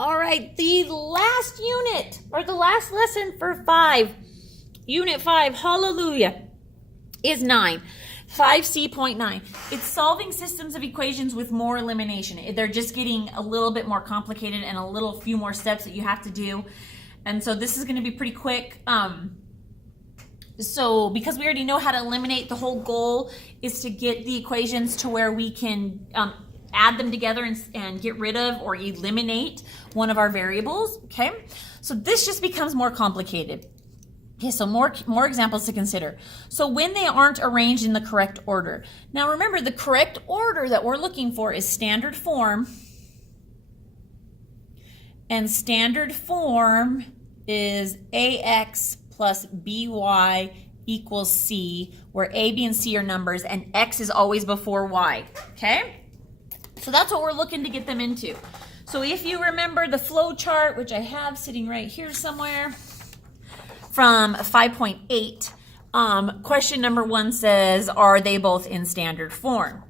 All right, the last unit, or the last lesson for 5, Unit 5, hallelujah, is 9. 5C.9. It's solving systems of equations with more elimination. They're just getting a little bit more complicated and a few more steps that you have to do. And so this is going to be pretty quick. So because we already know how to eliminate, the whole goal is to get the equations to where we can add them together and get rid of or eliminate one of our variables, okay? So this just becomes more complicated. Okay, so more examples to consider. So when they aren't arranged in the correct order. Now remember, the correct order that we're looking for is standard form. And standard form is AX plus BY equals C, where A, B, and C are numbers, and X is always before Y, okay? So that's what we're looking to get them into. So if you remember the flow chart, which I have sitting right here somewhere, from 5.8, question number 1 says, are they both in standard form?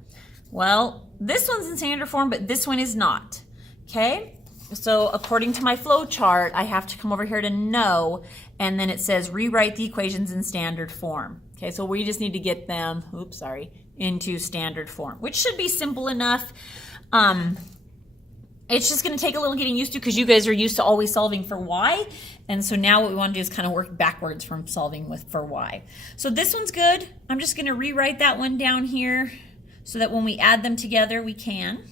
Well, this one's in standard form, but this one is not, okay? So according to my flow chart, I have to come over here to no, and then it says rewrite the equations in standard form. Okay, so we just need to get them, into standard form, which should be simple enough. It's just going to take a little getting used to because you guys are used to always solving for y. And so now what we want to do is kind of work backwards from solving for y. So this one's good. I'm just going to rewrite that one down here so that when we add them together, we can.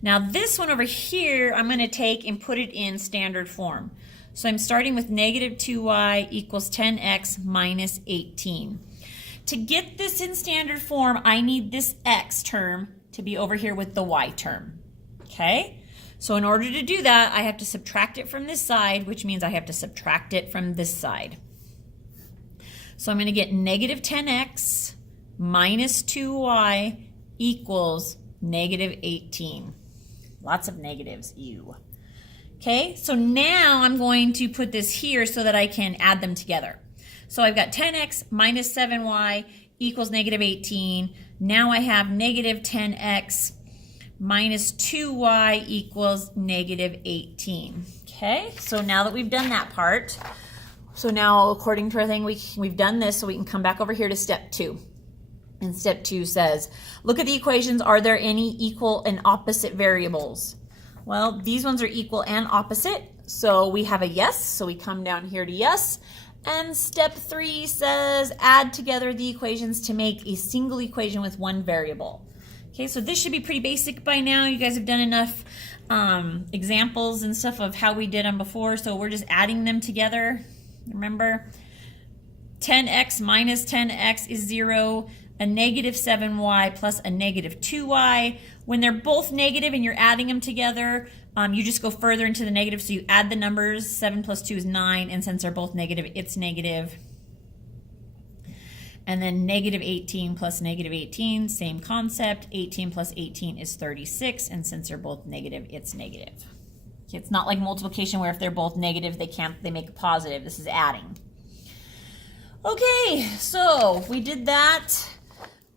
Now this one over here, I'm going to take and put it in standard form. So I'm starting with negative 2y equals 10x minus 18. To get this in standard form, I need this x term to be over here with the y term. Okay? So in order to do that, I have to subtract it from this side, which means I have to subtract it from this side. So I'm going to get negative 10x minus 2y equals negative 18. Lots of negatives, ew. Okay, so now I'm going to put this here so that I can add them together. So I've got 10x minus 7y equals negative 18. Now I have negative 10x minus 2y equals negative 18. Okay, so now that we've done that part, so now according to our thing, we've done this, so we can come back over here to step 2. And step 2 says, look at the equations. Are there any equal and opposite variables? Well, these ones are equal and opposite, so we have a yes, so we come down here to yes. And step 3 says, add together the equations to make a single equation with one variable. Okay, so this should be pretty basic by now. You guys have done enough examples and stuff of how we did them before, so we're just adding them together. Remember, 10x minus 10x is 0, a negative 7y plus a negative 2y. When they're both negative and you're adding them together, you just go further into the negative, so you add the numbers. 7 plus 2 is 9, and since they're both negative, it's negative. And then negative 18 plus negative 18, same concept. 18 plus 18 is 36, and since they're both negative, it's negative. Okay, it's not like multiplication where if they're both negative, they make a positive. This is adding. Okay, so we did that.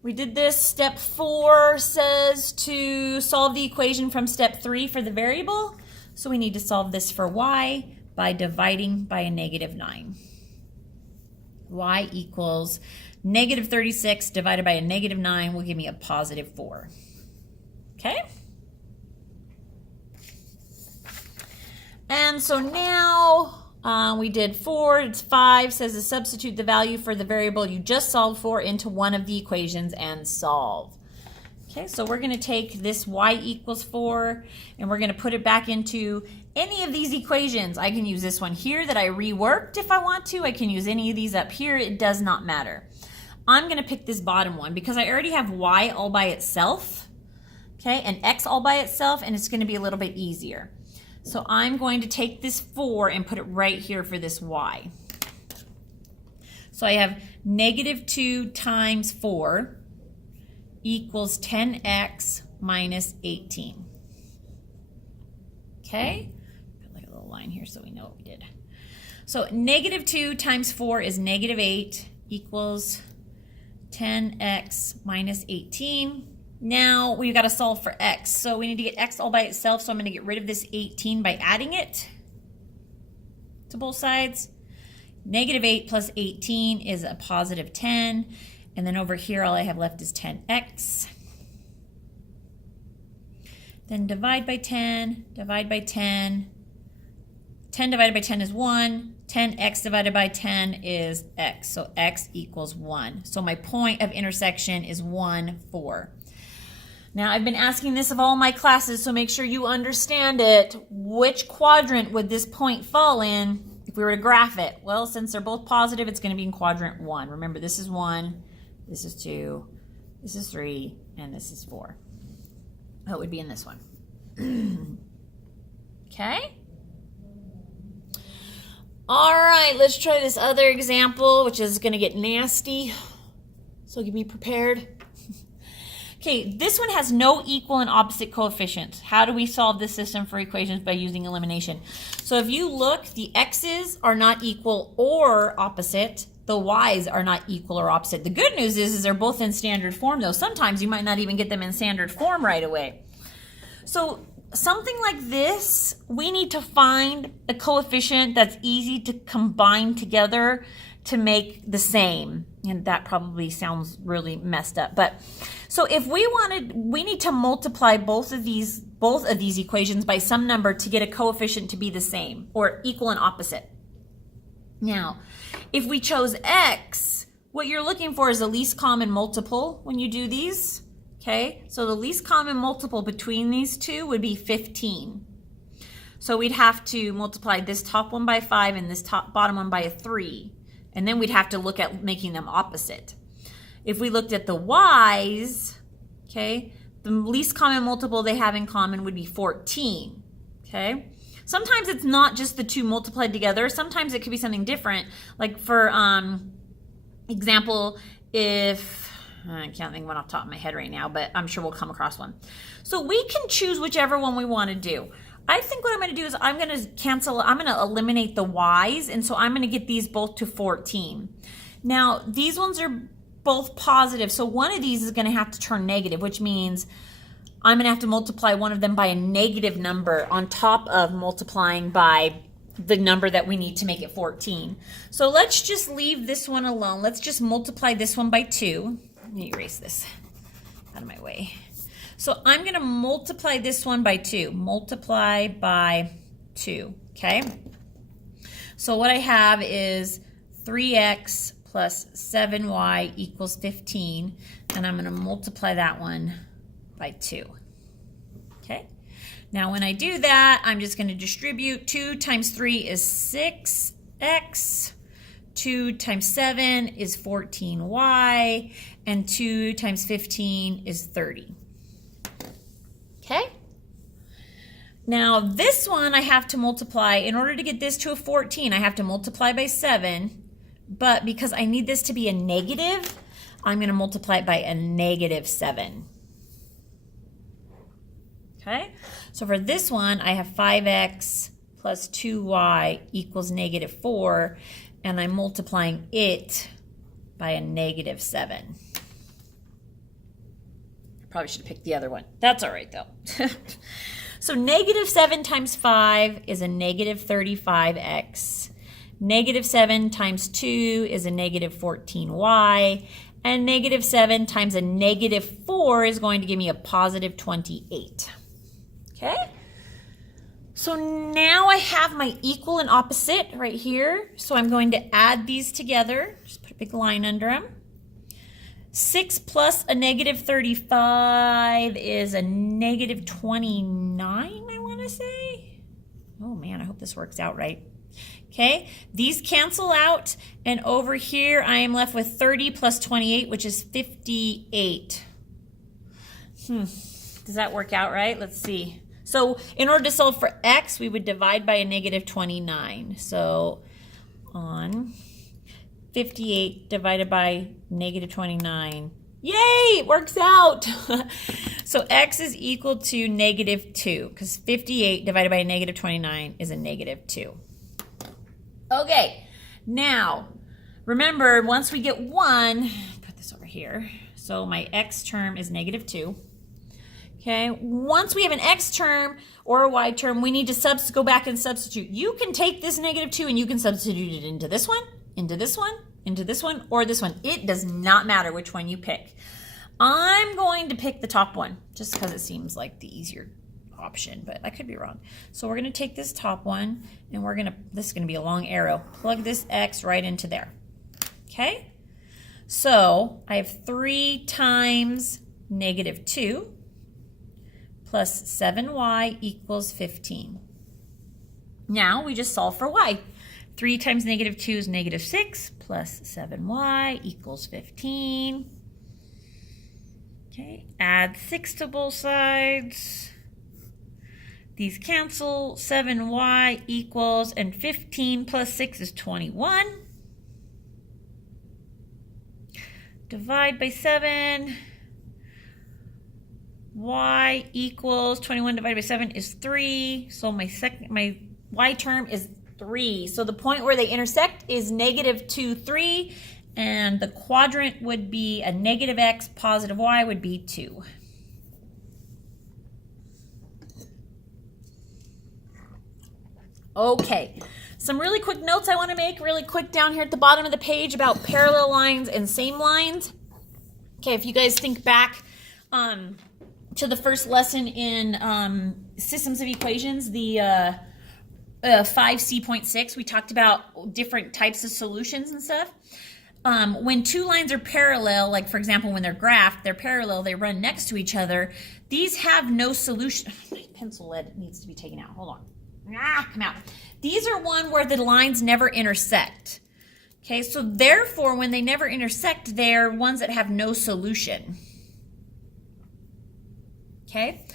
We did this. Step 4 says to solve the equation from step 3 for the variable. So we need to solve this for y by dividing by a negative 9. Y equals negative 36 divided by a negative 9 will give me a positive 4. Okay? And so now we did 4, it's 5, says to substitute the value for the variable you just solved for into one of the equations and solve. Okay, so we're going to take this y equals 4 and we're going to put it back into any of these equations. I can use this one here that I reworked if I want to. I can use any of these up here. It does not matter. I'm going to pick this bottom one because I already have y all by itself, okay, and x all by itself, and it's going to be a little bit easier. So I'm going to take this 4 and put it right here for this y. So I have negative 2 times 4 equals 10x minus 18. Okay? Put like a little line here so we know what we did. So negative 2 times 4 is negative 8 equals 10x minus 18. Now we've got to solve for x. So we need to get x all by itself. So I'm going to get rid of this 18 by adding it to both sides. Negative 8 plus 18 is a positive 10. And then over here, all I have left is 10x. Then divide by 10, divide by 10. 10 divided by 10 is 1. 10x divided by 10 is x. So x equals 1. So my point of intersection is 1, 4. Now, I've been asking this of all my classes, so make sure you understand it. Which quadrant would this point fall in if we were to graph it? Well, since they're both positive, it's going to be in quadrant 1. Remember, this is 1, this is 2, this is 3, and this is 4. Oh, it would be in this one. Okay? All right, let's try this other example, which is going to get nasty. So be prepared. Okay, this one has no equal and opposite coefficients. How do we solve this system for equations by using elimination? So if you look, the x's are not equal or opposite. The y's are not equal or opposite. The good news is they're both in standard form, though. Sometimes you might not even get them in standard form right away. So something like this, we need to find a coefficient that's easy to combine together to make the same. And that probably sounds really messed up. But so if we need to multiply both of these equations by some number to get a coefficient to be the same or equal and opposite. Now, if we chose x, what you're looking for is the least common multiple when you do these. Okay, so the least common multiple between these two would be 15. So we'd have to multiply this top one by 5 and this bottom one by a 3. And then we'd have to look at making them opposite. If we looked at the y's, okay, the least common multiple they have in common would be 14. Okay, sometimes it's not just the two multiplied together. Sometimes it could be something different. Like for example, if I can't think of one off the top of my head right now, but I'm sure we'll come across one. So we can choose whichever one we want to do. I think what I'm going to do is I'm going to eliminate the y's, and so I'm going to get these both to 14. Now, these ones are both positive, so one of these is going to have to turn negative, which means I'm going to have to multiply one of them by a negative number on top of multiplying by the number that we need to make it 14. So let's just leave this one alone. Let's just multiply this one by 2. Let me erase this out of my way. So I'm going to multiply this one by 2. Multiply by 2, okay? So what I have is 3x plus 7y equals 15, and I'm going to multiply that one by 2, okay? Now when I do that, I'm just going to distribute. 2 times 3 is 6x. 2 times 7 is 14y, and 2 times 15 is 30. Okay? Now this one I have to multiply. In order to get this to a 14, I have to multiply by 7, but because I need this to be a negative, I'm going to multiply it by a negative 7. Okay? So for this one, I have 5x plus 2y equals negative 4, and I'm multiplying it by a negative 7. I probably should have picked the other one. That's all right, though. So negative 7 times 5 is a negative 35x. Negative 7 times 2 is a negative 14y. And negative 7 times a negative 4 is going to give me a positive 28. Okay? So now I have my equal and opposite right here. So I'm going to add these together. Just put a big line under them. 6 plus a negative 35 is a negative 29, I want to say. Oh man, I hope this works out right. Okay, these cancel out, and over here I am left with 30 plus 28, which is 58. Does that work out right? Let's see. So in order to solve for x, we would divide by a negative 29. So on 58 divided by negative 29. Yay, it works out. So x is equal to negative 2, because 58 divided by a negative 29 is a negative 2. Okay, now remember, once we get 1, put this over here. So my x term is negative 2. Okay, once we have an x term or a y term, we need to go back and substitute. You can take this -2 and you can substitute it into this one, into this one, into this one, or this one. It does not matter which one you pick. I'm going to pick the top one just because it seems like the easier option, but I could be wrong. So we're going to take this top one and this is going to be a long arrow. Plug this x right into there. Okay? So I have 3 times -2 plus 7y equals 15. Now we just solve for y. 3 times -2 is -6 plus 7y equals 15. Okay, add 6 to both sides. These cancel. 7y equals, and 15 plus 6 is 21. Divide by 7. Y equals 21 divided by 7 is 3. So my y term is 3. So the point where they intersect is -2, 3. And the quadrant would be a -x, positive y would be 2. Okay, some really quick notes I want to make really quick down here at the bottom of the page about parallel lines and same lines. Okay, if you guys think back to the first lesson in systems of equations, the 5C.6, we talked about different types of solutions and stuff. When two lines are parallel, like for example, when they're graphed, they're parallel, they run next to each other. These have no solution. My pencil lead needs to be taken out. Hold on. Come out. These are one where the lines never intersect. Okay, so therefore, when they never intersect, they're ones that have no solution. Okay,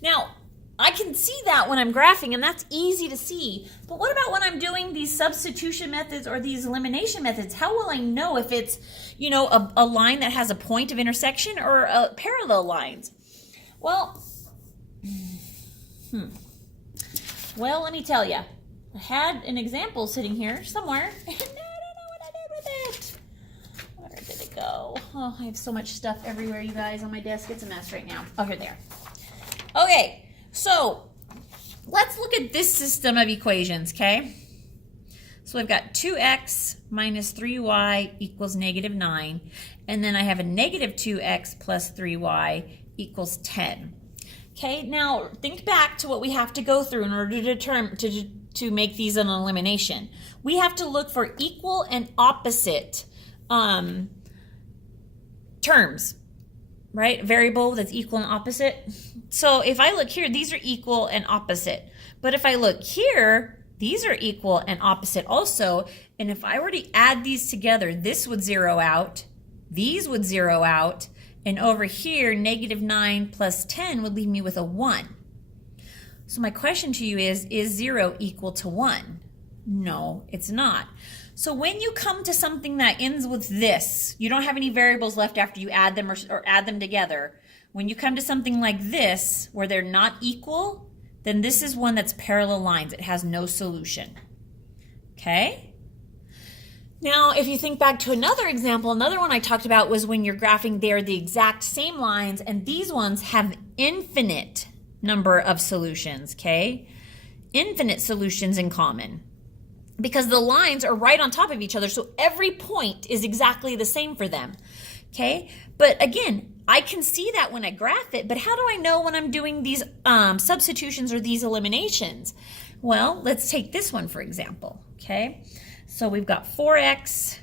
now I can see that when I'm graphing, and that's easy to see. But what about when I'm doing these substitution methods or these elimination methods? How will I know if it's, you know, a line that has a point of intersection or parallel lines? Well, well, let me tell you. I had an example sitting here somewhere, and I don't know what I did with it. Where did it go? Oh, I have so much stuff everywhere, you guys, on my desk. It's a mess right now. Oh, here they are. Okay, so let's look at this system of equations, okay? So I've got 2x minus 3y equals -9, and then I have a -2x plus 3y equals 10. Okay, now think back to what we have to go through in order to determine to make these an elimination. We have to look for equal and opposite terms, right? Variable that's equal and opposite. So if I look here, these are equal and opposite. But if I look here, these are equal and opposite also. And if I were to add these together, this would zero out, these would zero out, and over here, -9 plus 10 would leave me with a 1. So my question to you is 0 equal to 1? No, it's not. So when you come to something that ends with this, you don't have any variables left after you add them or add them together. When you come to something like this, where they're not equal, then this is one that's parallel lines. It has no solution. Okay? Now, if you think back to another example, another one I talked about was when you're graphing, they're the exact same lines, and these ones have infinite number of solutions, okay? Infinite solutions in common. Because the lines are right on top of each other, so every point is exactly the same for them, okay? But again, I can see that when I graph it, but how do I know when I'm doing these substitutions or these eliminations? Well, let's take this one for example, okay? So we've got 4x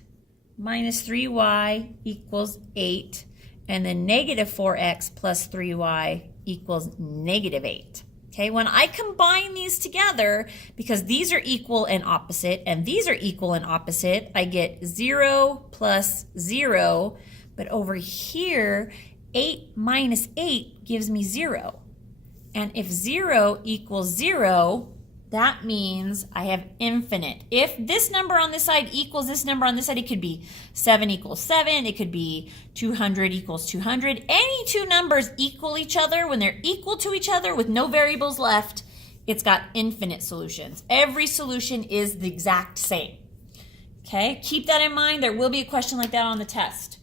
minus 3y equals 8, and then -4x plus 3y equals -8. Okay, when I combine these together, because these are equal and opposite, and these are equal and opposite, I get 0 plus 0, but over here, 8 minus 8 gives me 0. And if 0 equals 0, that means I have infinite. If this number on this side equals this number on this side, it could be 7 equals 7. It could be 200 equals 200. Any two numbers equal each other. When they're equal to each other with no variables left, it's got infinite solutions. Every solution is the exact same. Okay, keep that in mind. There will be a question like that on the test.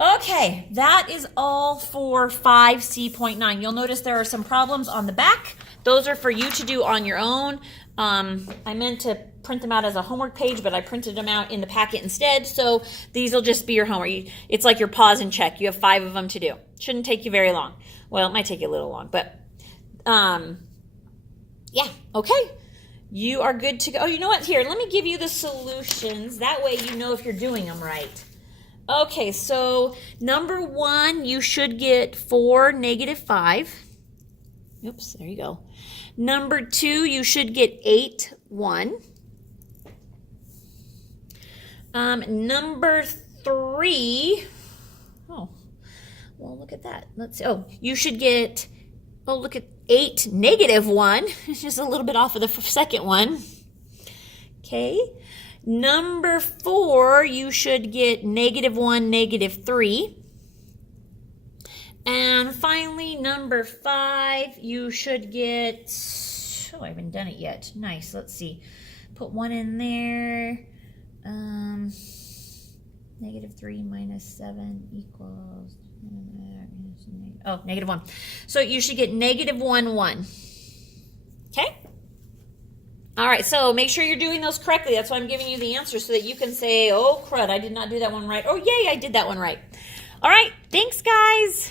Okay, that is all for 5C.9. You'll notice there are some problems on the back. Those are for you to do on your own. I meant to print them out as a homework page, but I printed them out in the packet instead. So these will just be your homework. It's like your pause and check. You have 5 of them to do. Shouldn't take you very long. Well, it might take you a little long, but yeah, okay. You are good to go. Oh, you know what? Here, let me give you the solutions. That way you know if you're doing them right. Okay, so number 1, you should get 4, -5. Oops, there you go. Number 2, you should get 8, 1. Number 3, oh, well, look at that. Let's see. Oh, you should get, oh, look at 8, -1. It's just a little bit off of the second one. Okay. Number 4, you should get -1, -3. And finally, number 5, you should get, oh, I haven't done it yet. Nice, let's see. Put 1 in there. -3 minus 7 equals, oh, -1. So you should get -1, 1. Okay? All right, so make sure you're doing those correctly. That's why I'm giving you the answer so that you can say, oh, crud, I did not do that one right. Oh, yay, I did that one right. All right, thanks, guys.